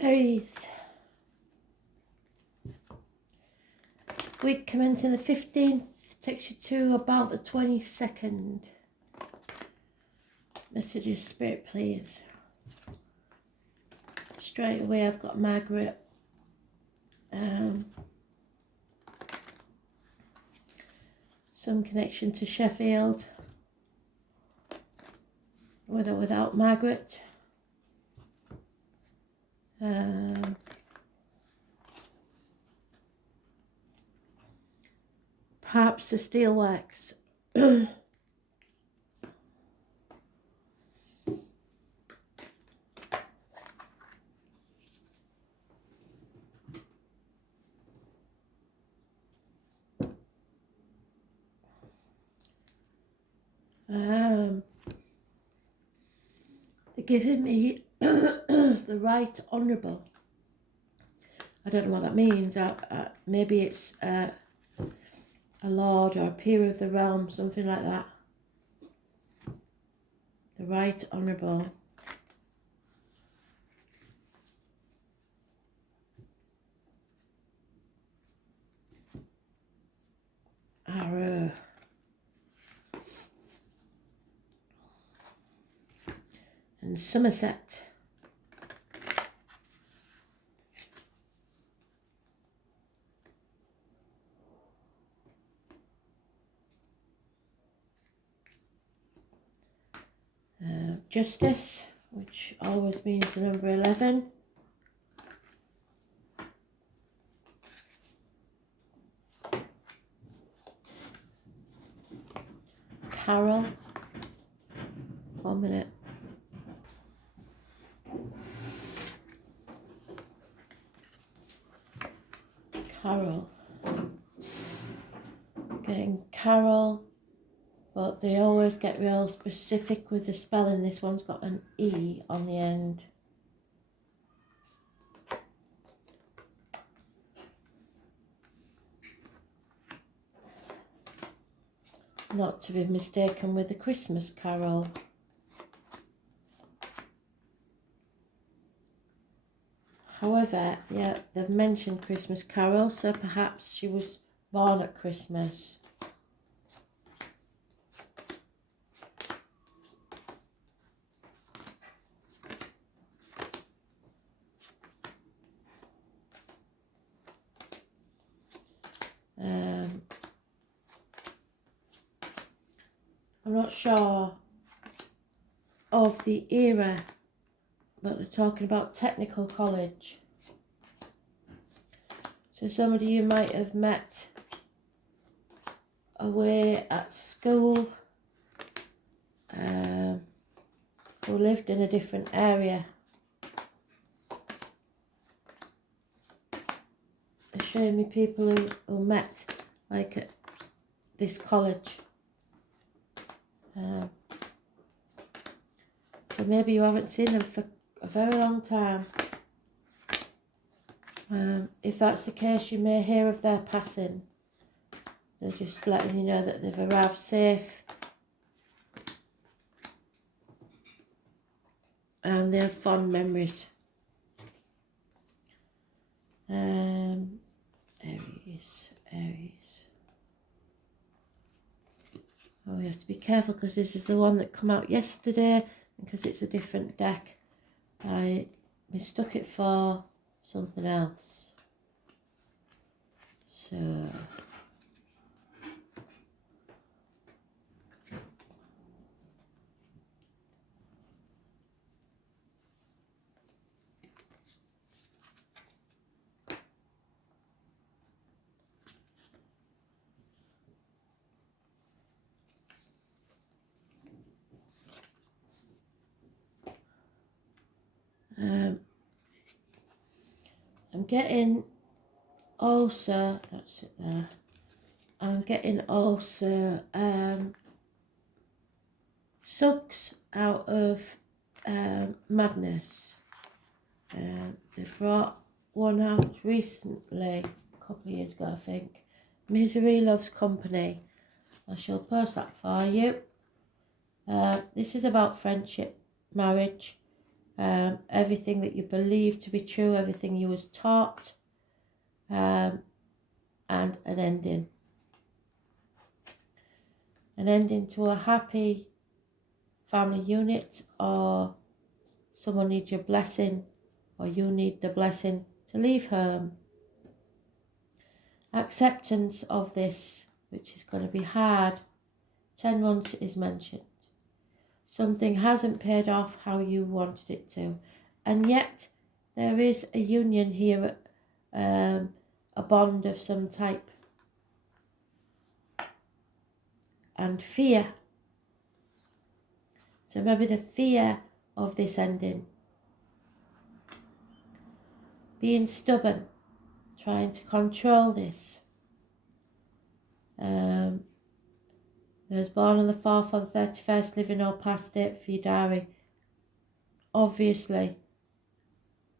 Aries. Week commencing the 15th takes you to about the 22nd. Messages, Spirit, please. Straight away I've got Margaret. Some connection to Sheffield. With or without Margaret. Perhaps the steelworks. They're giving me the Right Honourable. I don't know what that means. Maybe it's a lord or a peer of the realm, something like that. The Right Honourable. Arrow. And Somerset. Justice, which always means the number 11. Carol. 1 minute. Carol. Getting Carol, but they always get real specific with the spelling. This one's got an E on the end. Not to be mistaken with the Christmas Carol. However, yeah, they've mentioned Christmas Carol, so perhaps she was born at Christmas. I'm not sure of the era, but they're talking about technical college. So somebody you might have met away at school, who lived in a different area. They're showing me people who met like at this college. So maybe you haven't seen them for a very long time. If that's the case, you may hear of their passing. They're just letting you know that they've arrived safe. And they have fond memories. Aries. Oh, we have to be careful because this is the one that come out yesterday, because it's a different deck. I mistook it for something else. So I'm getting also, that's it there, I'm getting also sucks out of madness. They brought one out recently, a couple of years ago I think. Misery Loves Company. I shall post that for you. This is about friendship, marriage, everything that you believe to be true, everything you was taught, and an ending. An ending to a happy family unit, or someone needs your blessing, or you need the blessing to leave home. Acceptance of this, which is going to be hard. 10 months is mentioned. Something hasn't paid off how you wanted it to, and yet there is a union here, a bond of some type. And fear. So maybe the fear of this ending. Being stubborn, trying to control this. Those born on the 4th or the 31st, living or past date for your diary. Obviously,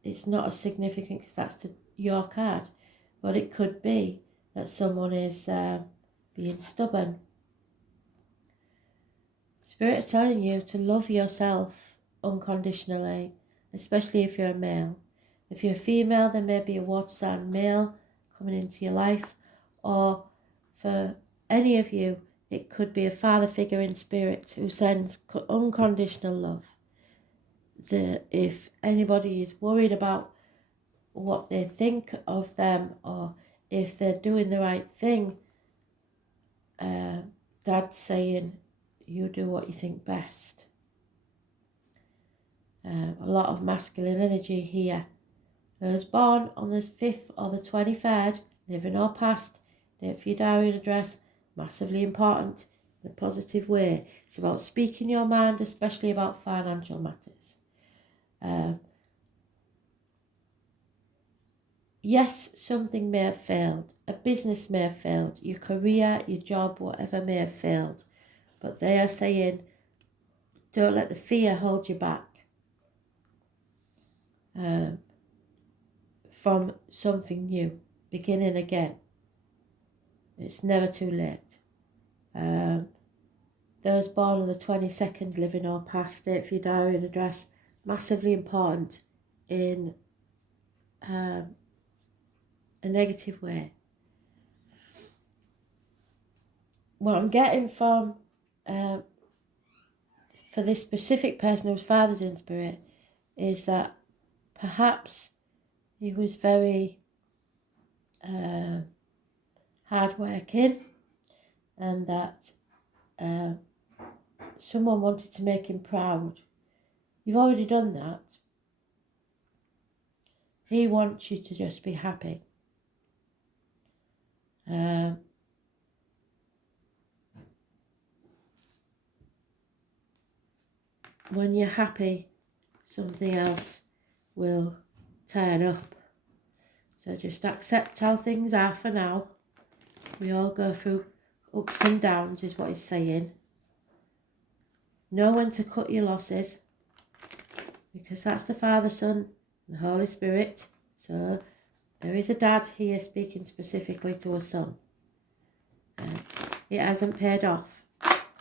it's not as significant because that's your card, but it could be that someone is being stubborn. Spirit are telling you to love yourself unconditionally, especially if you're a male. If you're a female, there may be a water sign male coming into your life, or for any of you, it could be a father figure in spirit who sends unconditional love. If anybody is worried about what they think of them, or if they're doing the right thing, Dad's saying, you do what you think best. A lot of masculine energy here. Those born on the 5th or the 23rd, living or past, date for your diary and address, massively important in a positive way. It's about speaking your mind, especially about financial matters. Yes, something may have failed. A business may have failed. Your career, your job, whatever may have failed. But they are saying, don't let the fear hold you back from something new, beginning again. It's never too late. Those born on the 22nd, living or past, date for your diary and address, massively important in a negative way. What I'm getting from, for this specific person whose father's in spirit, is that perhaps he was very hard-working, and that someone wanted to make him proud. You've already done that. He wants you to just be happy. When you're happy, something else will turn up. So just accept how things are for now. We all go through ups and downs, is what he's saying. Know when to cut your losses, because that's the Father, Son, and the Holy Spirit. So there is a dad here speaking specifically to a son. It hasn't paid off.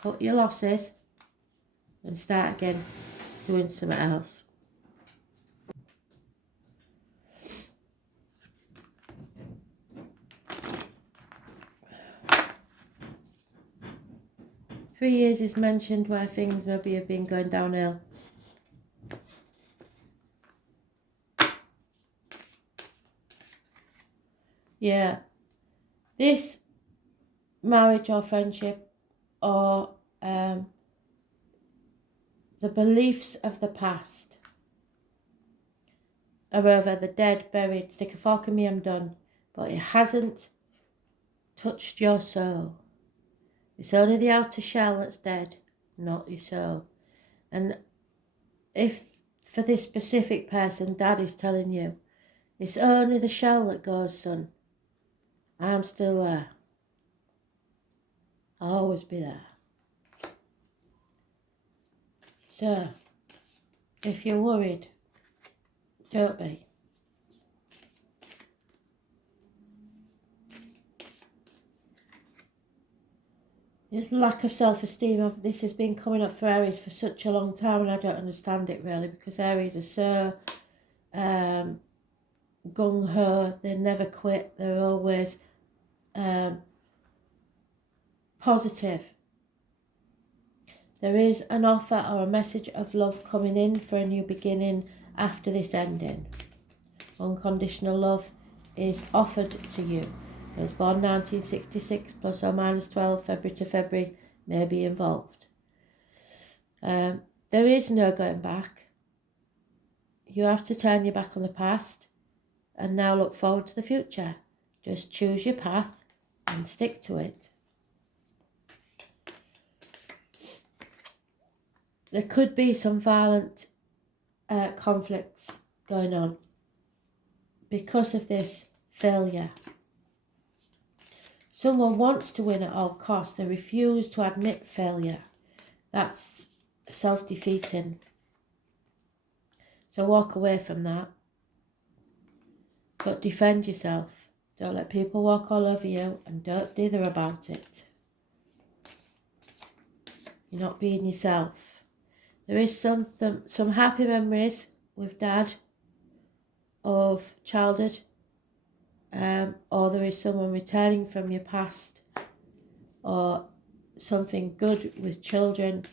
Cut your losses and start again doing something else. Three years is mentioned where things maybe have been going downhill. Yeah. This marriage or friendship, or the beliefs of the past are over the dead, buried. Stick a fork in me, I'm done. But it hasn't touched your soul. It's only the outer shell that's dead, not your soul. And if for this specific person, Dad is telling you, it's only the shell that goes, son. I'm still there. I'll always be there. So, if you're worried, don't be. His lack of self-esteem. This has been coming up for Aries for such a long time, and I don't understand it really, because Aries are so gung-ho. They never quit. They're always positive. There is an offer or a message of love coming in for a new beginning after this ending. Unconditional love is offered to you. Those born 1966 plus or minus 12 February to February may be involved. There is no going back. You have to turn your back on the past and now look forward to the future. Just choose your path and stick to it. There could be some violent conflicts going on because of this failure. Someone wants to win at all costs. They refuse to admit failure. That's self-defeating. So walk away from that. But defend yourself. Don't let people walk all over you, and don't dither about it. You're not being yourself. There is some happy memories with Dad of childhood, or there is someone returning from your past, or something good with children.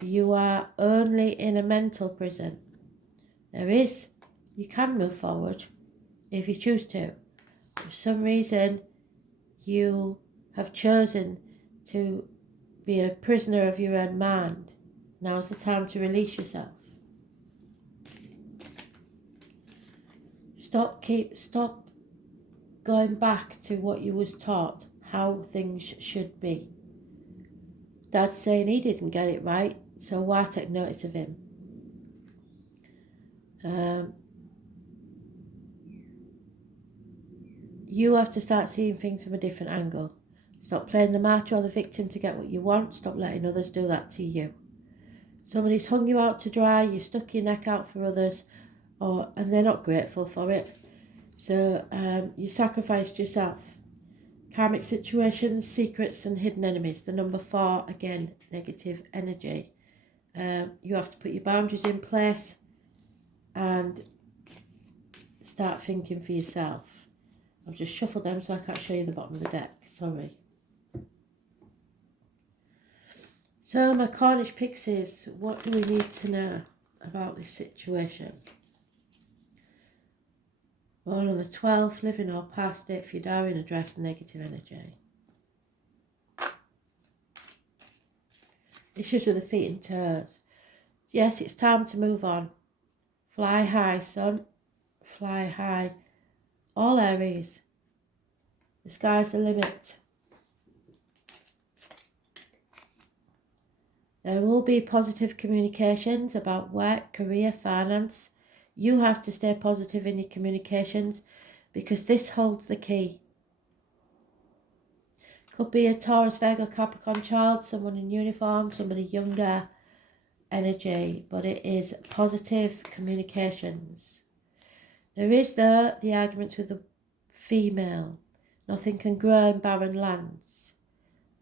You are only in a mental prison. You can move forward if you choose to. For some reason, you have chosen to be a prisoner of your own mind. Now's the time to release yourself. Stop going back to what you was taught, how things should be. Dad's saying he didn't get it right, so why take notice of him? You have to start seeing things from a different angle. Stop playing the martyr or the victim to get what you want. Stop letting others do that to you. Somebody's hung you out to dry, you stuck your neck out for others, and they're not grateful for it. So you sacrificed yourself. Karmic situations, secrets and hidden enemies. The number 4, again, negative energy. You have to put your boundaries in place and start thinking for yourself. I've just shuffled them so I can't show you the bottom of the deck. Sorry. So my Cornish pixies, what do we need to know about this situation? Born on the 12th, living or past it, if you're Darwin address, negative energy. Issues with the feet and toes. Yes, it's time to move on. Fly high, son. Fly high. All Aries. The sky's the limit. There will be positive communications about work, career, finance. You have to stay positive in your communications because this holds the key. Could be a Taurus, Virgo, Capricorn child, someone in uniform, somebody younger energy, but it is positive communications. There is, though, the arguments with the female. Nothing can grow in barren lands.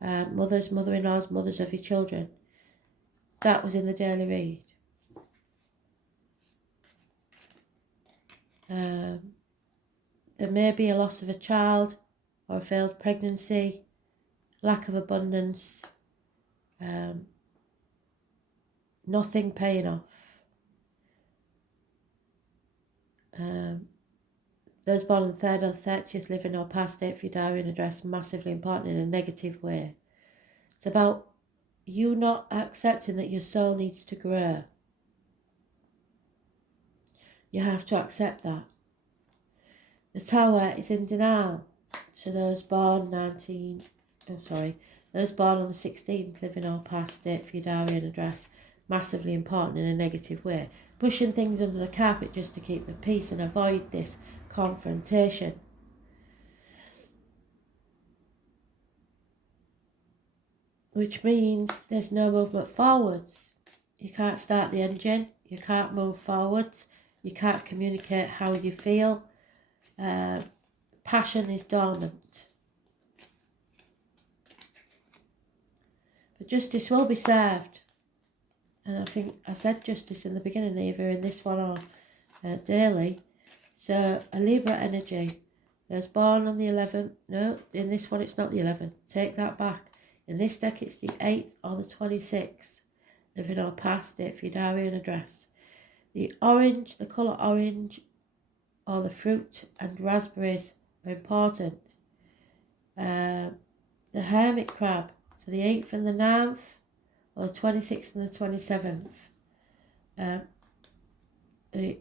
Mothers, mother-in-laws, mothers of your children. That was in the daily read. There may be a loss of a child or a failed pregnancy, lack of abundance, nothing paying off. Those born on the 3rd or 30th, living or past it, if you diary and address, massively important in a negative way. It's about you not accepting that your soul needs to grow. You have to accept that. The Tower is in denial. So those born those born on the 16th, living or past it, for your diary and address, massively important in a negative way. Pushing things under the carpet just to keep the peace and avoid this confrontation. Which means there's no movement forwards. You can't start the engine, you can't move forwards, you can't communicate how you feel. Passion is dormant. But justice will be served. And I think I said justice in the beginning, either in this one or daily. So a Libra energy. There's born on the 11th. No, in this one it's not the 11th. Take that back. In this deck it's the 8th or the 26th. Living or past date for your diary and address. The orange, the colour orange, or the fruit and raspberries are important. The hermit crab, so the 8th and the 9th, or the 26th and the 27th. The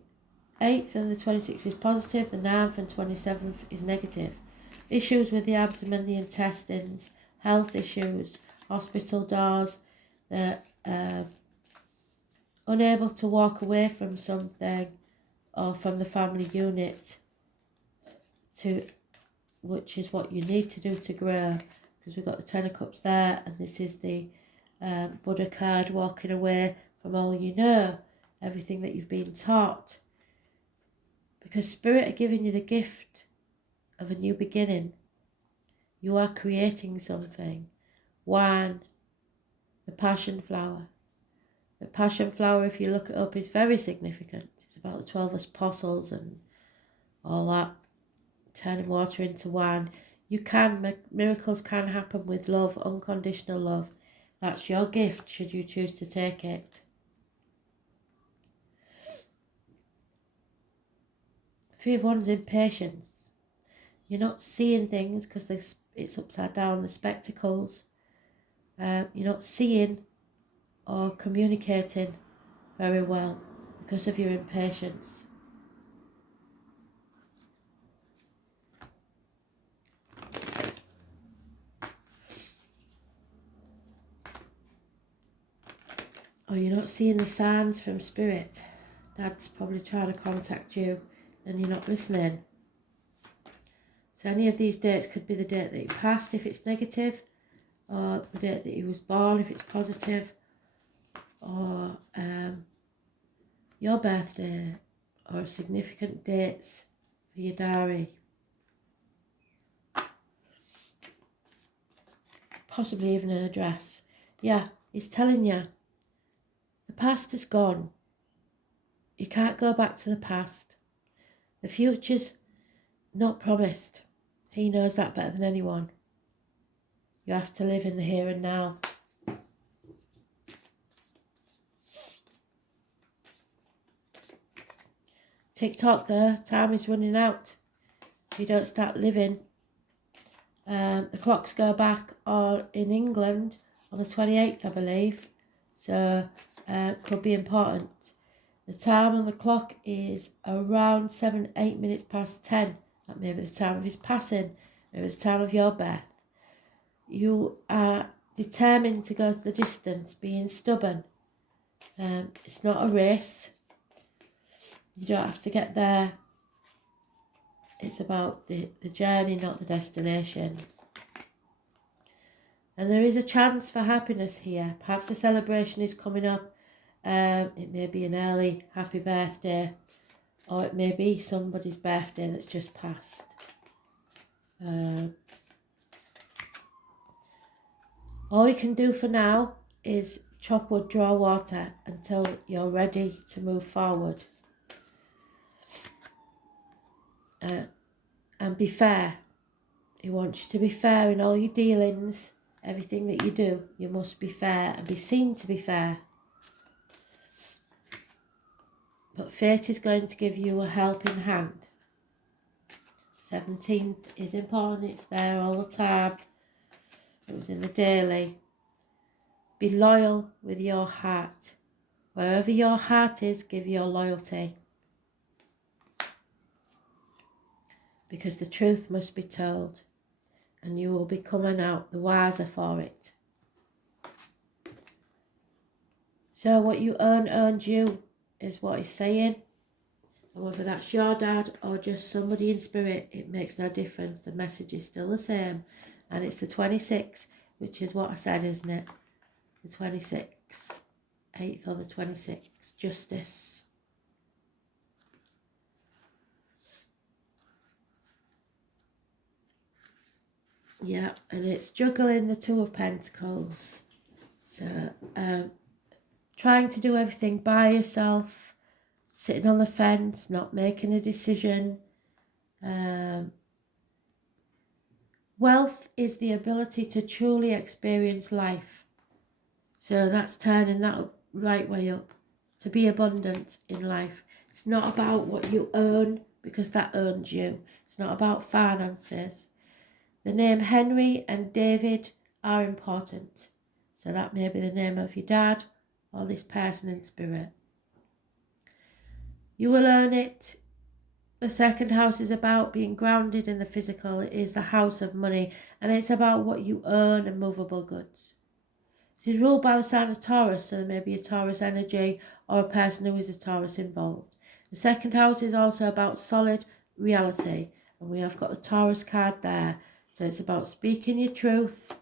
8th and the 26th is positive, the 9th and 27th is negative. Issues with the abdomen, the intestines, health issues, hospital doors, the unable to walk away from something or from the family unit, which is what you need to do to grow, because we've got the Ten of Cups there, and this is the Buddha card, walking away from all you know, everything that you've been taught. Because Spirit are giving you the gift of a new beginning. You are creating something. One, the passion flower. The passion flower, if you look it up, is very significant. It's about the 12 apostles and all that, turning water into wine. Miracles can happen with love, unconditional love. That's your gift, should you choose to take it. Three of Wands, impatience. You're not seeing things because it's upside down, the spectacles. You're not seeing or communicating very well because of your impatience. Or you're not seeing the signs from Spirit. Dad's probably trying to contact you and you're not listening. So any of these dates could be the date that he passed if it's negative, or the date that he was born if it's positive, or your birthday, or significant dates for your diary. Possibly even an address. Yeah, he's telling you, the past is gone. You can't go back to the past. The future's not promised. He knows that better than anyone. You have to live in the here and now. TikTok though, time is running out. If you don't start living. The clocks go back in England on the 28th, I believe. So could be important. The time on the clock is around 8 minutes past 10. That may be the time of his passing, maybe the time of your birth. You are determined to go the distance, being stubborn. It's not a race. You don't have to get there. It's about the journey, not the destination. And there is a chance for happiness here. Perhaps a celebration is coming up. It may be an early happy birthday, or it may be somebody's birthday that's just passed. All you can do for now is chop wood, draw water until you're ready to move forward. And be fair. He wants you to be fair in all your dealings. Everything that you do, you must be fair and be seen to be fair. But fate is going to give you a helping hand. 17th is important. It's there all the time. It was in the daily. Be loyal with your heart. Wherever your heart is, give your loyalty. Because the truth must be told. And you will be coming out the wiser for it. So what you earned you is what he's saying. And whether that's your dad or just somebody in spirit, it makes no difference. The message is still the same. And it's the 26th, which is what I said, isn't it? The 26th. 8th or the 26th. Justice. Yeah, and it's juggling the Two of Pentacles. So trying to do everything by yourself, sitting on the fence, not making a decision. Wealth is the ability to truly experience life. So that's turning that right way up, to be abundant in life. It's not about what you earn, because that earns you. It's not about finances. The name Henry and David are important. So that may be the name of your dad or this person in spirit. You will earn it. The second house is about being grounded in the physical. It is the house of money, and it's about what you earn and movable goods. It is ruled by the sign of Taurus, so there may be a Taurus energy or a person who is a Taurus involved. The second house is also about solid reality, and we have got the Taurus card there. So it's about speaking your truth,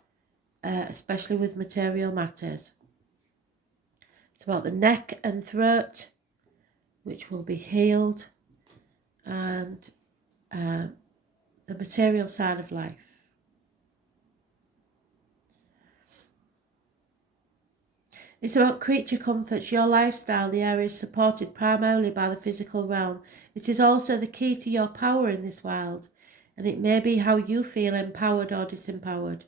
especially with material matters. It's about the neck and throat, which will be healed, and the material side of life. It's about creature comforts, your lifestyle. The area is supported primarily by the physical realm. It is also the key to your power in this world, and it may be how you feel empowered or disempowered.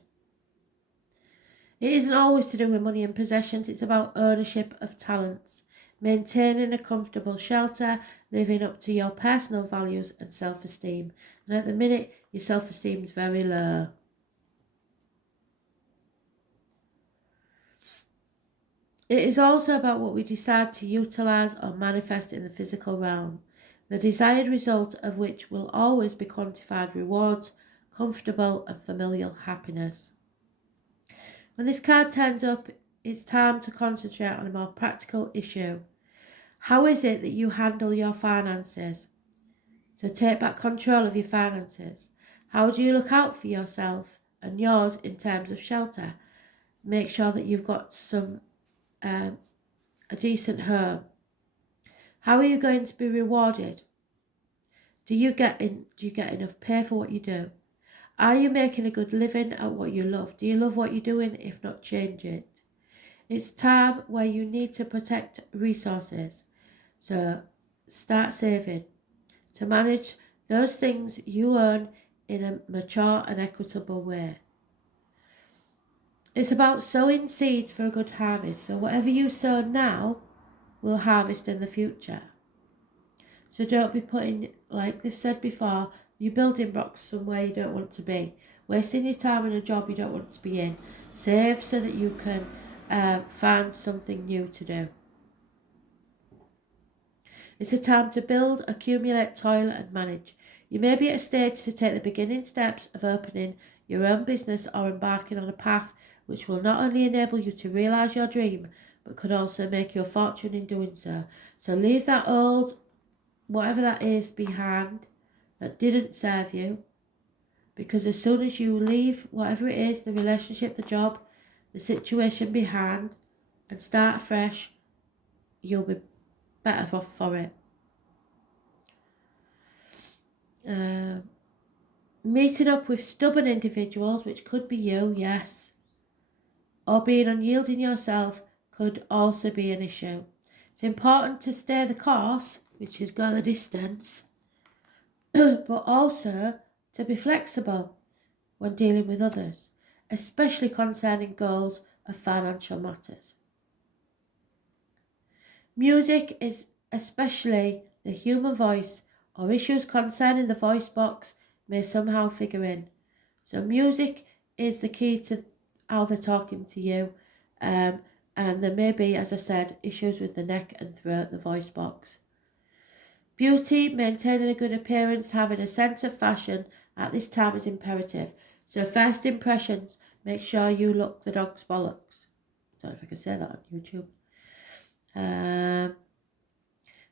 It isn't always to do with money and possessions. It's about ownership of talents, maintaining a comfortable shelter, living up to your personal values and self-esteem. And at the minute, your self-esteem is very low. It is also about what we decide to utilise or manifest in the physical realm, the desired result of which will always be quantified rewards, comfortable and familial happiness. When this card turns up, it's time to concentrate on a more practical issue. How is it that you handle your finances? So take back control of your finances. How do you look out for yourself and yours in terms of shelter? Make sure that you've got a decent home. How are you going to be rewarded? Do you get enough pay for what you do? Are you making a good living at what you love? Do you love what you're doing? If not, change it. It's time where you need to protect resources. So start saving to manage those things you earn in a mature and equitable way. It's about sowing seeds for a good harvest. So whatever you sow now will harvest in the future. So don't be putting, like they've said before, your building blocks somewhere you don't want to be. Wasting your time in a job you don't want to be in. Save so that you can find something new to do. It's a time to build, accumulate, toil and manage. You may be at a stage to take the beginning steps of opening your own business or embarking on a path which will not only enable you to realise your dream, but could also make you a fortune in doing so. So leave that old, whatever that is, behind that didn't serve you, because as soon as you leave whatever it is, the relationship, the job, the situation behind, and start fresh, you'll be better off for it. Meeting up with stubborn individuals, which could be you, yes, or being unyielding yourself could also be an issue. It's important to stay the course, which is go the distance, but also to be flexible when dealing with others, especially concerning goals of financial matters. Music is especially the human voice, or issues concerning the voice box may somehow figure in. So music is the key to how they're talking to you, and there may be, as I said, issues with the neck and throat, the voice box. Beauty, maintaining a good appearance, having a sense of fashion at this time is imperative. So first impressions, make sure you look the dog's bollocks. I don't know if I can say that on YouTube.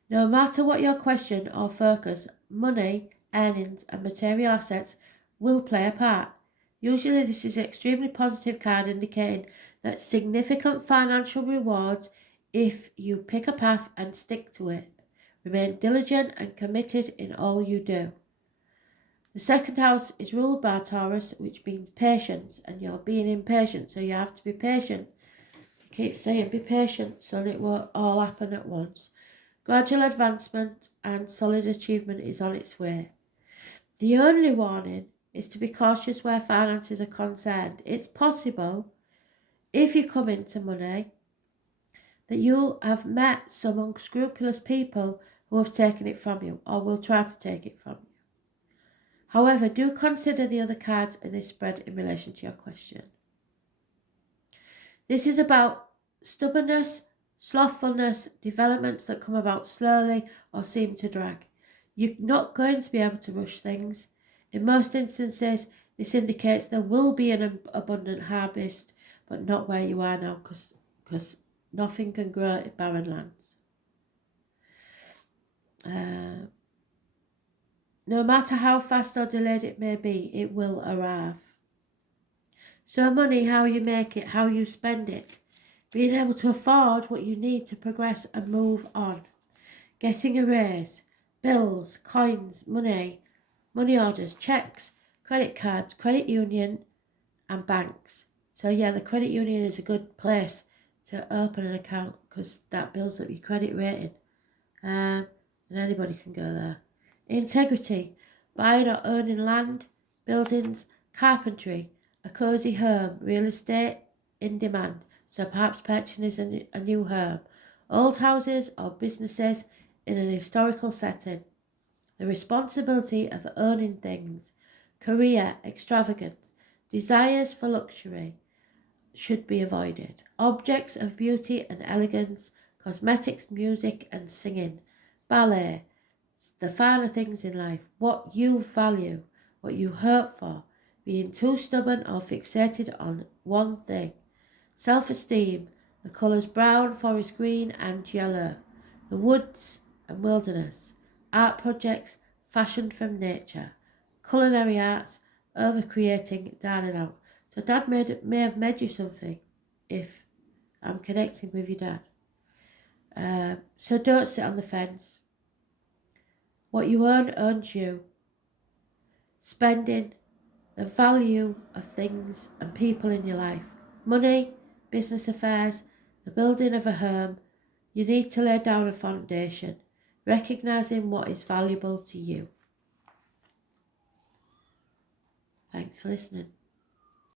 No matter what your question or focus, money, earnings and material assets will play a part. Usually this is an extremely positive card indicating that significant financial rewards if you pick a path and stick to it. Remain diligent and committed in all you do. The second house is ruled by Taurus, which means patience, and you're being impatient, so you have to be patient. keeps saying, be patient, son, it won't all happen at once. Gradual advancement and solid achievement is on its way. The only warning is to be cautious where finances are concerned. It's possible, if you come into money, that you have met some unscrupulous people who have taken it from you or will try to take it from you. However, do consider the other cards in this spread in relation to your question. This is about stubbornness, slothfulness, developments that come about slowly or seem to drag. You're not going to be able to rush things. In most instances, this indicates there will be an abundant harvest, but not where you are now, because nothing can grow in barren lands. No matter how fast or delayed it may be, it will arrive. So money, how you make it, how you spend it, being able to afford what you need to progress and move on, getting a raise, bills, coins, money orders, cheques, credit cards, credit union and banks. So yeah, the credit union is a good place to open an account because that builds up your credit rating, and anybody can go there. Integrity, buying or owning land, buildings, carpentry, a cosy home, real estate in demand, so perhaps purchasing a new home, old houses or businesses in an historical setting, the responsibility of owning things, career, extravagance, desires for luxury should be avoided, objects of beauty and elegance, cosmetics, music and singing, ballet, the finer things in life, what you value, what you hope for, being too stubborn or fixated on one thing, self-esteem, the colours brown, forest green and yellow, the woods and wilderness, art projects fashioned from nature, culinary arts, over-creating, down and out. So Dad may have made you something if I'm connecting with your dad. So don't sit on the fence. What you own owns you. Spending the value of things and people in your life. Money, business affairs, the building of a home. You need to lay down a foundation, recognising what is valuable to you. Thanks for listening.